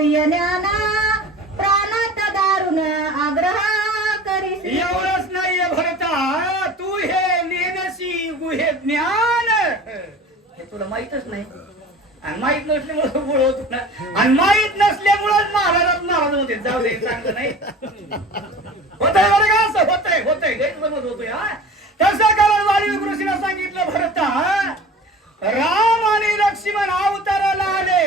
गुह्य ज्ञान प्राणात दारुण आग्रह करीसी. एवढंच नाहीये भरता. तू हे नेनसी गुहे ज्ञान. हे तुला माहितच नाही. आणि माहीत नसल्यामुळे तू गोळ होतो ना आणि माहीत नसल्यामुळेच महाराजात महाराज होते. जाऊ दे चांगलं नाही. होतंय बरं का असं? होतंय होतंय. गैरसमज होतोय हा. तसं कारण वायू कृषीला सांगितलं भरता राम आणि लक्ष्मण अवताराला आले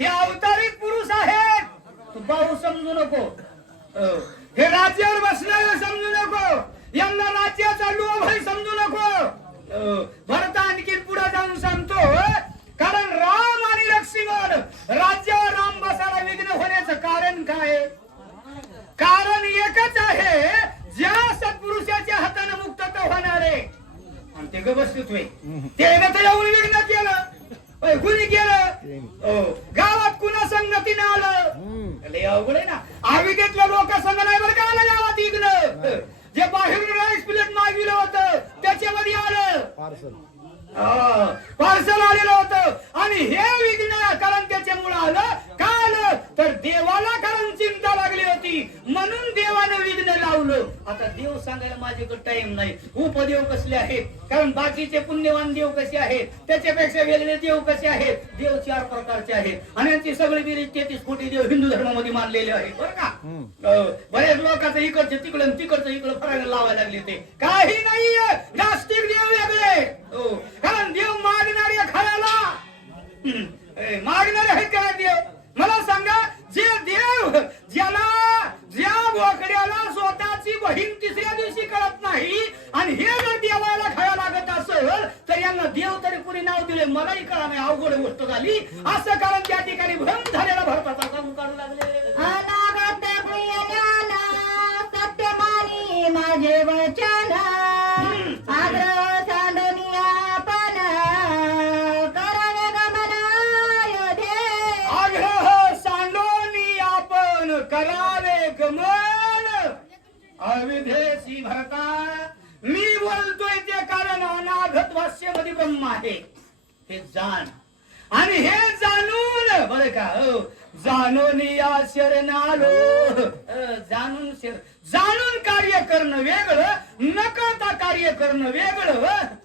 हे अवतारिक पुरुष आहेत तू पाहू समजू नको. अ, हे राज्यावर बसलेलं समजू नको. यांना राज्याचा लोभ आहे समजू नको. अ, भरत आणखी पुढे जाऊन सांगतो कारण राम आणि लक्ष्मण राज्यावर राम बसायला विघ्न होण्याचं कारण काय? कारण एकच आहे ज्या सत्पुरुषाच्या हाताने मुक्तता होणार आहे. आणि ते होय. त्यानं तर येऊन विघ्न केलं. कुणी केलं. हो. गावात कुणा संगतीनं आलं लय अवघड आहे ना. आविदेतल्या लोक संघ नाही बरं का आलं गावात इग्न जे बाहेरून राईस प्लेट मागविलं होतं त्याच्यामध्ये आलं. पार्सल आलेलं होतं. आणि हे विघ्न कारण त्याच्यामुळे आलं का आलं? तर देवाला कारण चिंता लागली होती म्हणून देवानं लावलं आता देव सांगायला माझ्याकडे टाइम नाही. उपदेव कसले आहेत? कारण बाकीचे पुण्यवान देव कसे आहेत? त्याच्यापेक्षा वेगळे देव कसे आहेत? देव चार प्रकारचे आहेत. आणि यांची सगळी बेरीज तेहतीस कोटी देव हिंदू धर्मामध्ये मानलेले आहेत. बरं का? बऱ्याच लोकांचं इकडचं तिकडं तिकडचं इकडं फरायला लावायला लागले ते. काही नाहीये. नास्तिक देव वेगळे. हो. कारण देव मागणारे. ए, मागणारे आहेत का देव? मला सांगा जे देव ज्याला ज्या बोकड्याला स्वतःची बहीण तिसऱ्या दिवशी कळत नाही आणि हे जर देवाला खायला लागत असेल तर यांना देव तरी पुरी नाव दिले मलाही कळा नाही अवघड गोष्ट झाली. असं कारण त्या ठिकाणी भ्रम झालेला भरताचा काम काढू लागले. माझे वचन. सांडून आपण करावे गमन. अविधेसी भरता मी बोलतोय ते कारण वास्यमध्ये ब्रह्म आहे. हे जाण. आणि हे जाणून बरं का हो. जाणून या शरणालो. जाणून शर जाणून कार्य करणं वेगळं न कळता कार्य करणं वेगळं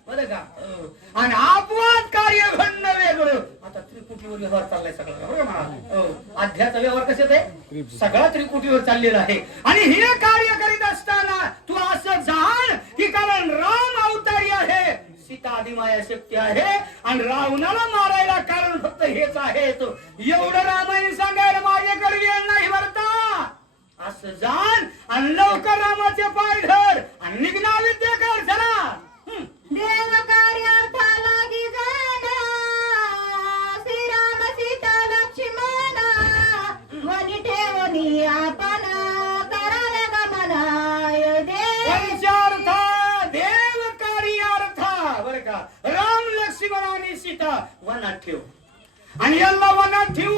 बरं का हो. आणि अपवाद कार्य घडणं वेगळं. आता त्रिकुटीवर व्यवहार चाललाय सगळा हो. अध्याचा व्यवहार कशात आहे? सगळा त्रिकुटीवर चाललेला आहे. आणि हे कार्य करीत असताना तू असं जाण की कारण राम अवतारी आहे आधी आदिमाया शक्ती आहे. आणि रावणाला मारायला कारण फक्त हेच आहे. तो एवढं रामायण सांगायला माझ्याकडे वेळ नाही भरता वनात ठेव. आणि यांना वनात ठेवू